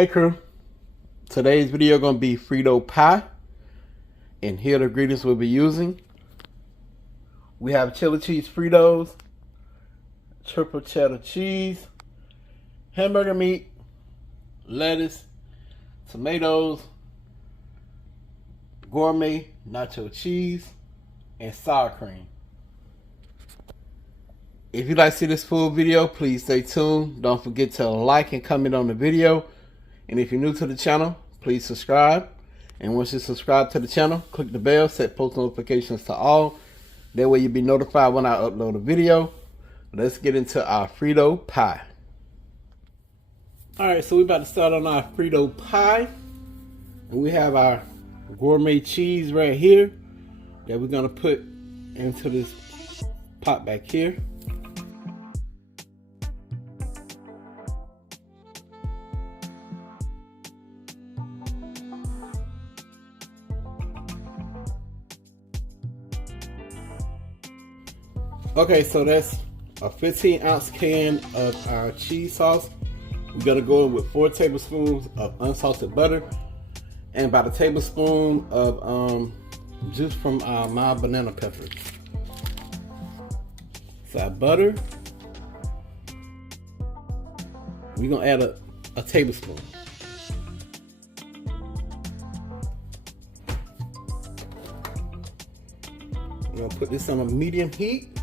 Hey crew, today's video gonna be Frito pie, and here are the ingredients we'll be using. We have chili cheese Fritos, triple cheddar cheese, hamburger meat, lettuce, tomatoes, gourmet nacho cheese, and sour cream. If you'd like to see this full video, please stay tuned. Don't forget to like and comment on the video. And if you're new to the channel, please subscribe. And once you subscribe to the channel, click the bell, set post notifications to all. That way you'll be notified when I upload a video. Let's get into our Frito pie. Alright, so we're about to start on our Frito pie. And we have our gourmet cheese right here that we're going to put into this pot back here. Okay, so that's a 15-ounce can of our cheese sauce. We're gonna go in with 4 tablespoons of unsalted butter and about a tablespoon of juice from our mild banana peppers. So our butter, we're gonna add a tablespoon. We're gonna put this on a medium heat.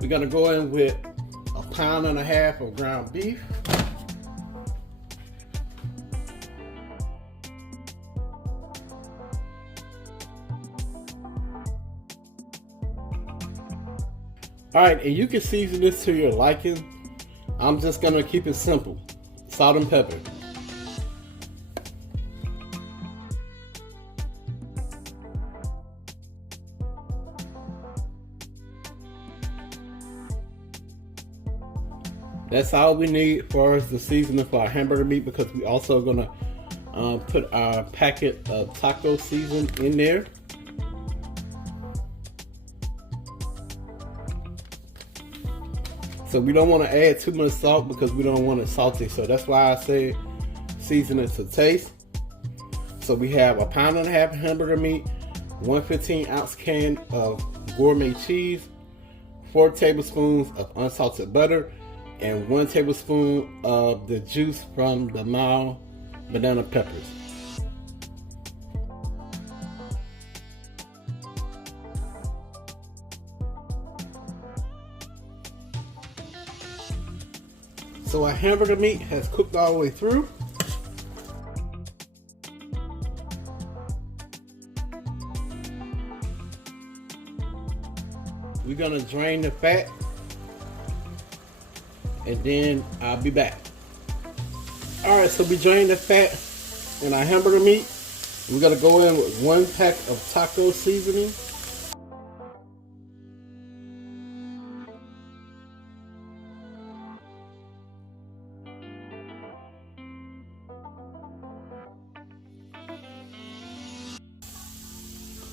We're gonna go in with 1.5 pounds of ground beef. All right, and you can season this to your liking. I'm just gonna keep it simple. Salt and pepper. That's all we need for the seasoning for our hamburger meat, because we also gonna put our packet of taco season in there. So we don't want to add too much salt because we don't want it salty. So that's why I say season it to taste. So we have 1.5 pounds hamburger meat, 1 15-ounce can of gourmet cheese, 4 tablespoons of unsalted butter, and 1 tablespoon of the juice from the mild banana peppers. So our hamburger meat has cooked all the way through. We're gonna drain the fat, and then I'll be back. Alright, so we drained the fat in our hamburger meat. We're gonna go in with 1 pack of taco seasoning.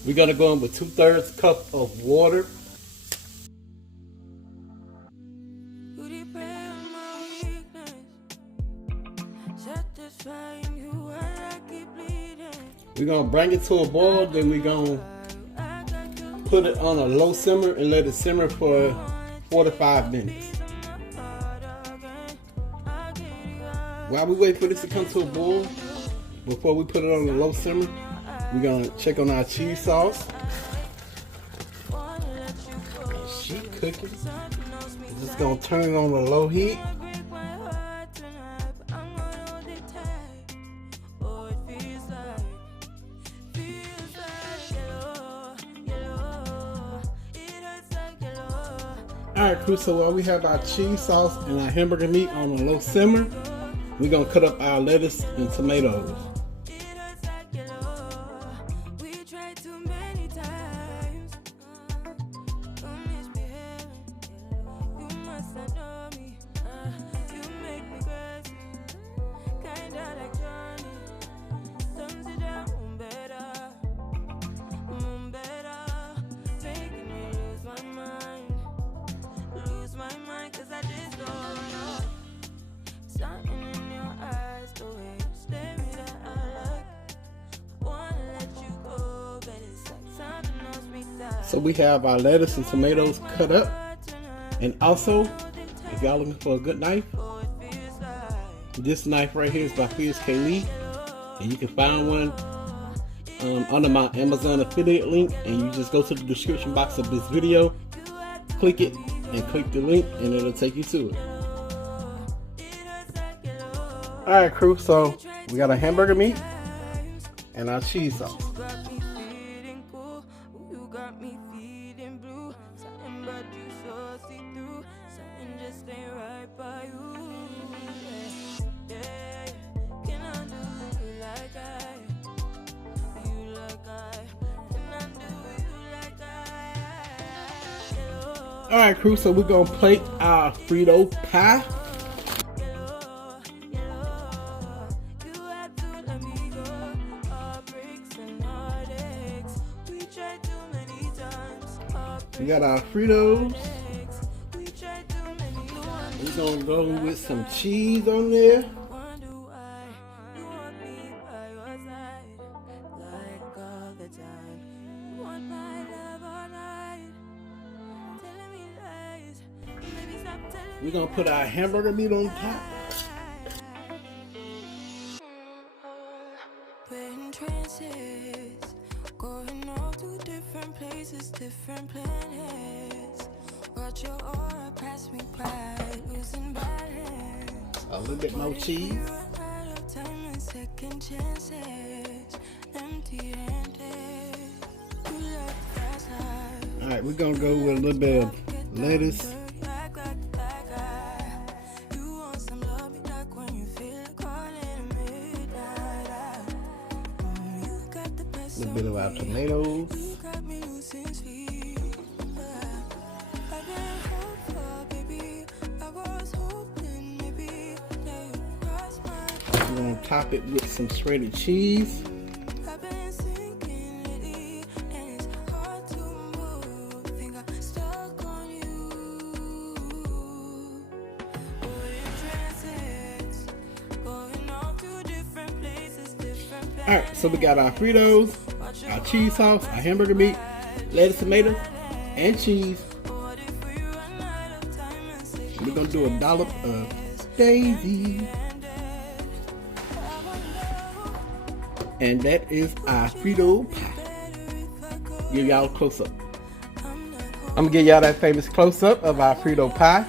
We're gonna go in with 2/3 cup of water. We're gonna bring it to a boil, then we're gonna put it on a low simmer and let it simmer for 4 to 5 minutes. While we wait for this to come to a boil, before we put it on a low simmer, we're gonna check on our cheese sauce. She cooking. We're just gonna turn it on a low heat. Alright crew, so while we have our cheese sauce and our hamburger meat on a low simmer, we're gonna cut up our lettuce and tomatoes. So we have our lettuce and tomatoes cut up. And also, if y'all looking for a good knife, this knife right here is by Fierce K. Lee. And you can find one under my Amazon affiliate link. And you just go to the description box of this video, click it, and click the link, and it'll take you to it. Alright crew, so we got a hamburger meat and our cheese sauce. Alright crew, so we're gonna plate our Frito pie. We got our Fritos. We're gonna go with some cheese on there. We're gonna put our hamburger meat on top. Going off to different places, different planets. Watch your aura pass me by, losing balance. A little bit more cheese. Second chances, empty-handed. Alright, we're gonna go with a little bit of lettuce. A little bit of our tomatoes. We're gonna top it with some shredded cheese. Alright, so we got our Fritos, our cheese sauce, our hamburger meat, lettuce, tomato, and cheese. We're gonna do a dollop of Daisy. And that is our Frito pie. Give y'all a close up. I'm gonna give y'all that famous close up of our Frito pie.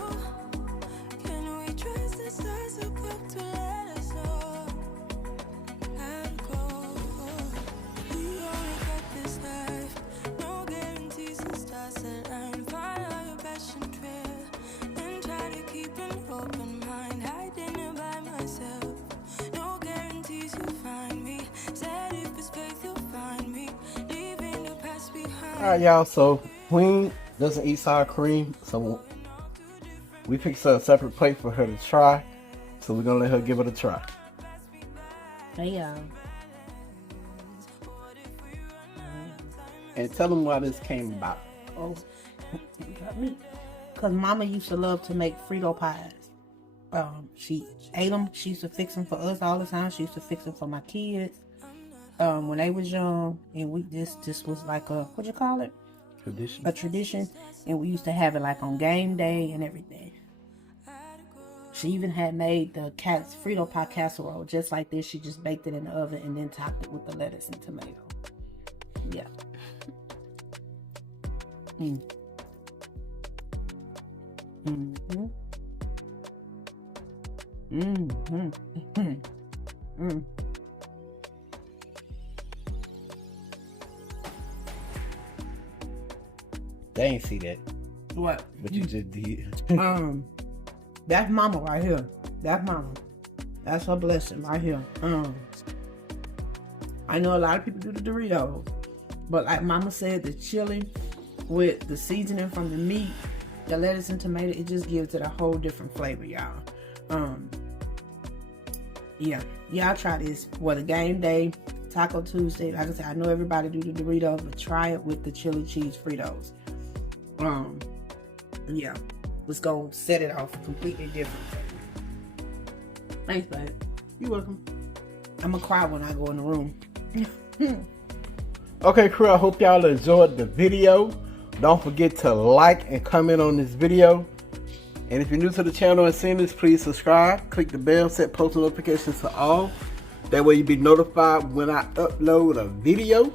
Alright y'all, so Queen doesn't eat sour cream, so we picked a separate plate for her to try. So we're gonna let her give it a try. Hey y'all. And tell them why this came about. Oh, you got me. Cause Mama used to love to make Frito pies. She ate them. She used to fix them for us all the time. She used to fix them for my kids. When they was young, and this was like a, what you call it? Tradition. A tradition, and we used to have it like on game day and everything. She even had made the Frito pie casserole just like this. She just baked it in the oven and then topped it with the lettuce and tomato. Yeah. Mm. Mm-hmm. Mm-hmm. Mm-hmm. Mm. They ain't see that. What? What you just did. That's Mama right here. That's Mama. That's her blessing right here. I know a lot of people do the Doritos, but like Mama said, the chili with the seasoning from the meat, the lettuce and tomato, it just gives it a whole different flavor, y'all. Yeah, y'all try this. What, a game day, Taco Tuesday. Like I said, I know everybody do the Doritos, but try it with the chili cheese Fritos. Yeah, let's go set it off completely different. Thanks, babe. You're welcome. I'm gonna cry when I go in the room. Okay, crew, I hope y'all enjoyed the video. Don't forget to like and comment on this video. And if you're new to the channel and seeing this, please subscribe. Click the bell, set post notifications to all. That way you'll be notified when I upload a video.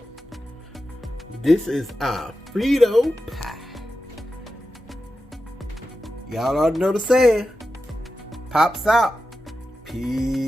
This is our Frito pie. Y'all already know the saying. Pops out. Peace.